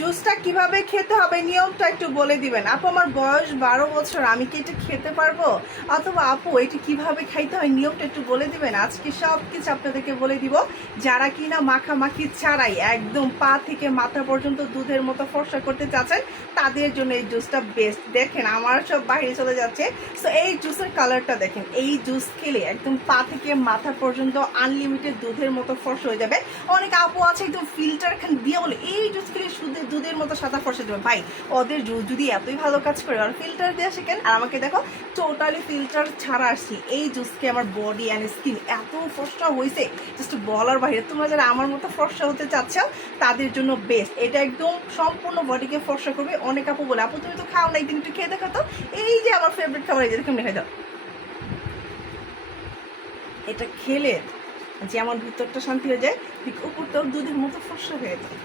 জুসটা কিভাবে খেতে হবে নিয়মটা একটু বলে দিবেন। আপু আমার বয়স 12 বছর, আমি কি এটা খেতে পারবো? অথবা আপু এটা কিভাবে খাইতে হয় নিয়মটা একটু বলে দিবেন। আজকে সব কিছু আপনাদেরকে বলে দিব। যারা কিনা মাখামাখি ছাড়াই একদম পা থেকে মাথা পর্যন্ত দুধের মতো ফর্সা করতে চাচ্ছেন তাদের জন্য এই জুসটা বেস্ট। দেখেন আমার সব বাইরে চলে যাচ্ছে। সো এই জুসের কালারটা দেখেন, এই জুস খেলে একদম পা থেকে মাথা পর্যন্ত আনলিমিটেড দুধের মতো ফর্সা হয়ে যাবে। অনেক আপু আছে একদম ফিল্টার খান দিয়ে বলে এই জুস খেলে শুধু দুধের মতো সাদা ফর্সা দেবে। ভাই ওদের জুস যদি এতই ভালো কাজ করে আর ফিল্টার দিয়ে শেখেন, আর আমাকে দেখো টোটালি ফিল্টার ছাড়া আসছি। এই জুসকে আমার বডি অ্যান্ড স্কিন এত ফর্সা হয়েছে জাস্ট বলার বাইরে। তোমরা যারা আমার মতো ফর্সা হতে চাচ্ছ তাদের জন্য বেস্ট। এটা একদম সম্পূর্ণ বডিকে ফর্সা করবে। অনেক আপু বলে আপু তুমি তো খাও না, একদিন একটু খেয়ে দেখো তো। এই যে আমার ফেভারিট খাবার, এই যে কেমনি খাই দাও। এটা খেলে যেমন ভিতরটা শান্তি হয়ে যায়, ঠিক উপরটাও দুধের মতো ফর্সা হয়ে যায়।